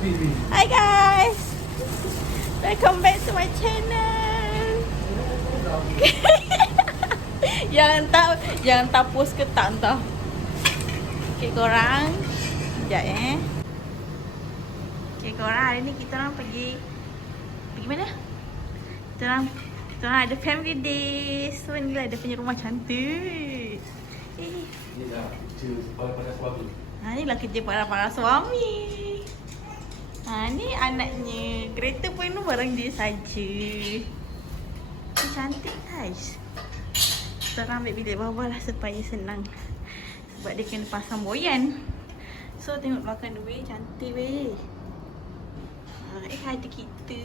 Hi guys, welcome back to my channel. Jangan tapus ke tak entah. Okay korang, sekejap Okay korang, hari ni kita orang pergi mana? Kita orang ada family day. So inilah dia punya rumah cantik. Inilah kerja para suami. Inilah kerja para suami. Ni anaknya. Kereta pun barang dia saja. Cantik guys. Kita orang ambil bilik bawah lah supaya senang. Sebab dia kena pasang boyan. So tengok belakang dia weh, cantik weh. Ada kita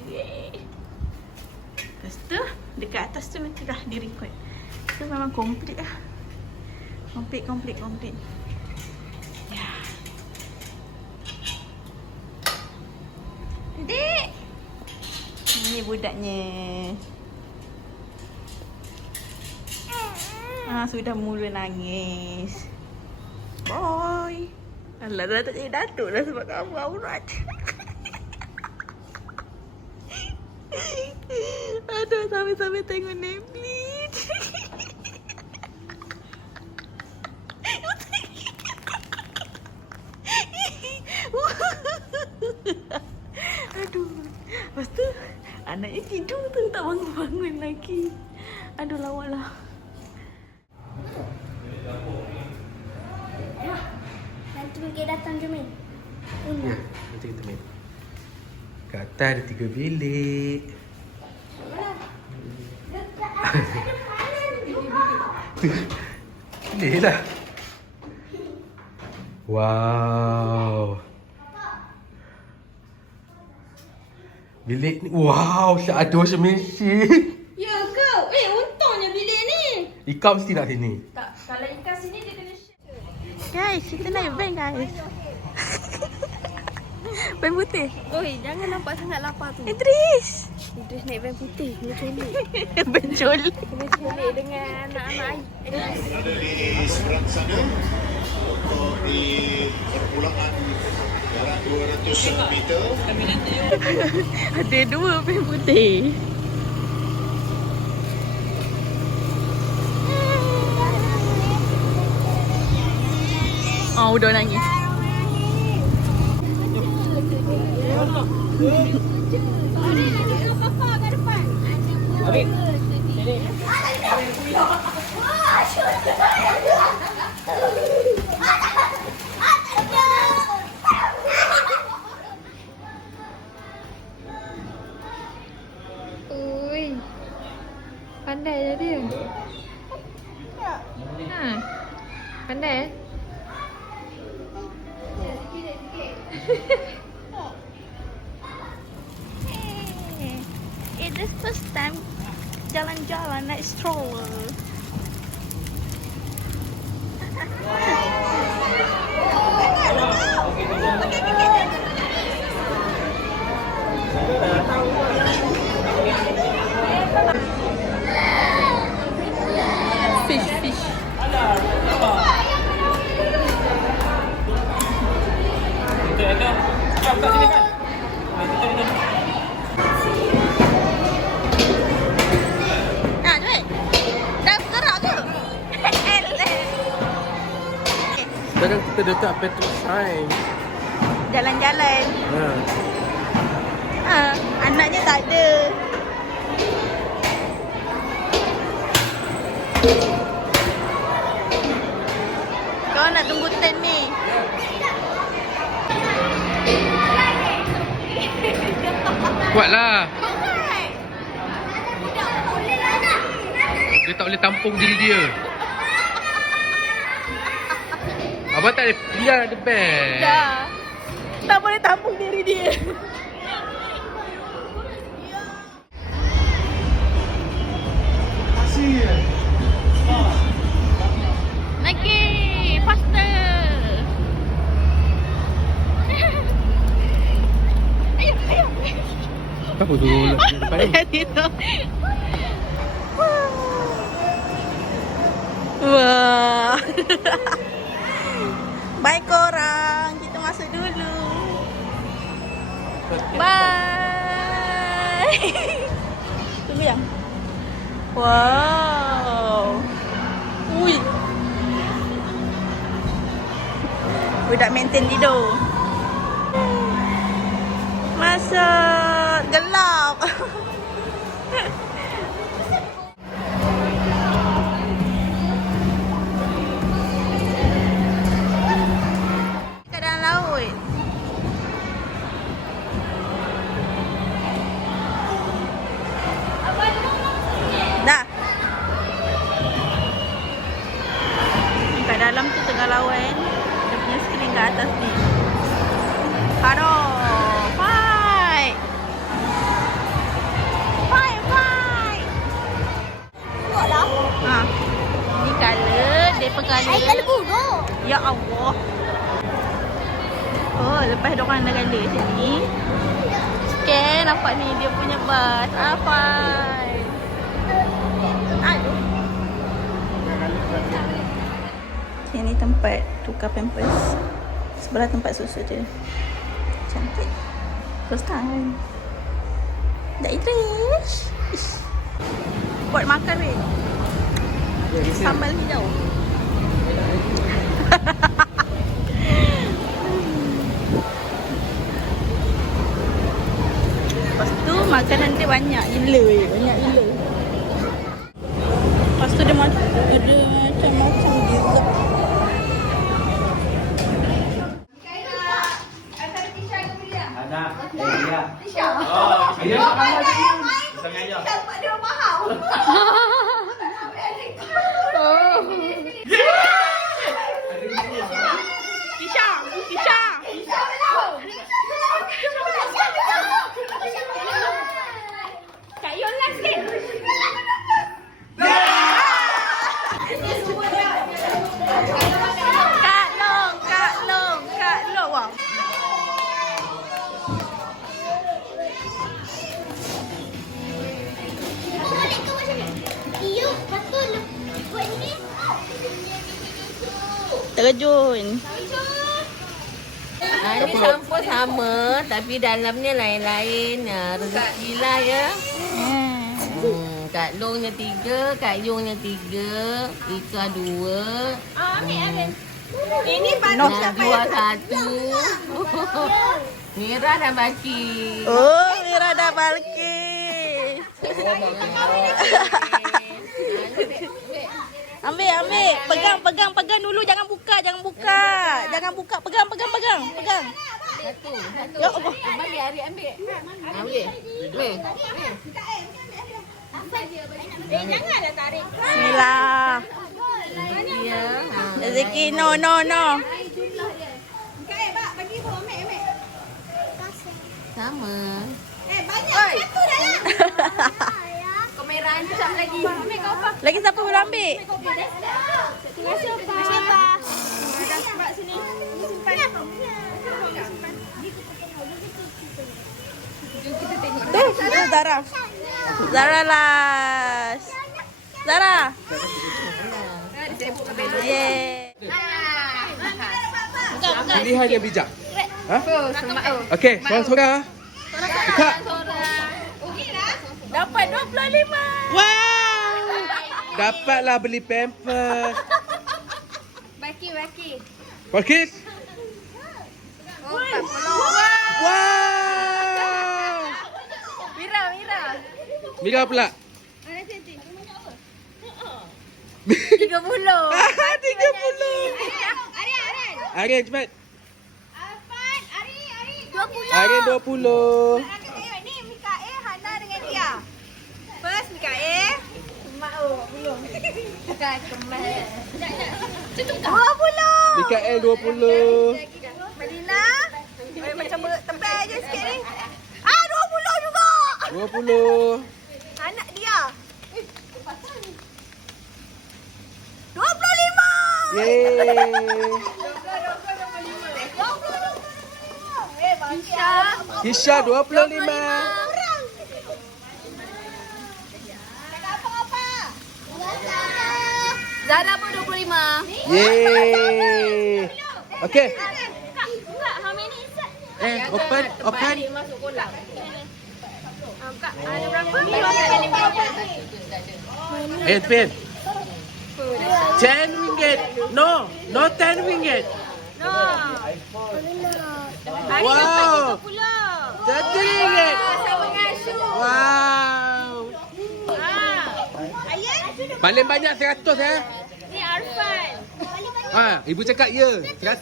Lepas tu dekat atas tu nanti dah di record. Tu memang komplit lah. Komplit. Ya. Dek. Ini budaknya. Sudah mula nangis. Boy. Alah, dah tak jadi datuk dah sebab kamu aurat. Aduh, sampai tengok Netflix. Aduh. Lepas tu anaknya tidur tu tak bangun-bangun lagi. Aduh, lawak lah. Nanti pergi datang je, Min. Ya, nanti kita main. Kat atas ada 3 bilik. Pilih lah. Wow. Bilik ni, wow, ada washing machine. Ya ke? Untungnya bilik ni. Ikam mesti nak sini. Tak, kalau ikan sini dia kena share. Guys, kita naik van guys. Van putih. Oi, jangan nampak sangat lapar tu. Idris. Idris naik van putih, kena colik. Bencol. Kena colik dengan anak-anak air. Ada di seberang sana untuk di permulaan jarak 200 meter. Ada 2 van putih. Udah nangis. Ui. Pandai je dia. Pandai. It's the first time jalan-jalan naik stroller. Fish. Sekarang kita dekat petrol sign. Jalan-jalan. Anaknya tak ada. Kau nak tunggu turn ni. Kuatlah. Dia tak boleh tampung diri dia. Abang tak ada biar ada beg. Dah. Tak boleh tampung diri dia. Lagi. Faster. Ayo. Apa tu depan ni? Lihat itu. Wah. Bye korang. Kita masuk dulu. Bye. Tunggu yang. Wow. Ui. Budak maintain tidur. Masuk. Gelap. Kat dalam laut. Dah. Kat dalam tu tengah lawan. Dia punya skrin kat atas ni. Aduh. Fight. Fight, fight. Kuat lah. Ha. Ni colour. Dia pengkala. Colour buruk. Ya Allah. Oh, lepas diorang dah gala sini. Scan, nampak ni dia punya bas. Fine. Ini tempat tukar pampers. Sebelah tempat susu dia. Cantik. First time. Dah Idris. Buat makan weh. Sambal hijau. Lepas tu makanan dia banyak gila weh. Banyak gila. Lepas tu dia macam-macam dessert. Kak Long. Wah. Terjun. Ini sampul sama tapi dalamnya lain-lain. Rezeki lah ya. Kak Longnya 3, Kak Yongnya 3, Ika 2. Ambil. Ini Najwa 1. Mira dan Baki. Oh, Mira dah Balki. Ambil. Pegang dulu, jangan buka. Jangan buka. Pegang. Satu. Ya Allah. Bagi Ari ambil. Ambil. Janganlah tarik. Bismillah. Ya. Rezeki no. Bagi ibu ambil. Sama. Banyak. Satu dalam. Kamera ancam lagi. Ambil kau apa? Lagi siapa belum ambil? Terima kasih Pak. Ada sebab sini. Simpan. Tu Zara. Zara last. Zara. Yeay. Pilihan yang bijak. Ha? Okey, seorang-seorang. Buka. Dapat 25. Wow. Dapatlah beli pampers. Baki. Pakis. Oh, 40. Wow. Mira. Mira pula. 30. 30. Arian cepat. Arian 20. Ni Mikael, Hana dengan dia. First Mikael. Belum. Dah kemas. 20. Mikael 20. Madina. Macam tebal je sikit ni. 20 juga. 20. Anak dia. 25. Yeay. Hisha 25. Zara pun 25. Yeay. Okey. Enggak, how many is that? Open. Open. Masuk kolam. Kak, ada berapa? Ada 5. Ayo, Pin. 10 ringgit. No. No 10 ringgit. No. Wow. 30 ringgit. Sama ngasuh. Wow. Paling banyak 100 eh. Ni Arfan. Ibu cakap ya. 100. Tak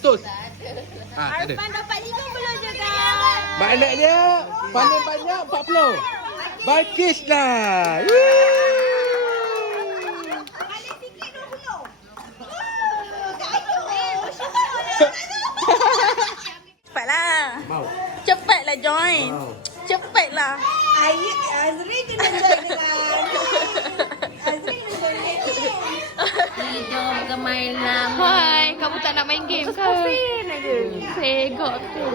ada. Arfan dapat 50 je kan. Maknanya paling banyak 40. Balkis lah. Cepatlah. Mau. Cepatlah join. Wow. Cepatlah. Azri kena join dengan Azri kena join dengan Jom ke main lama. Hai, kamu tak nak main game ke? Kafin aja. Segok tu.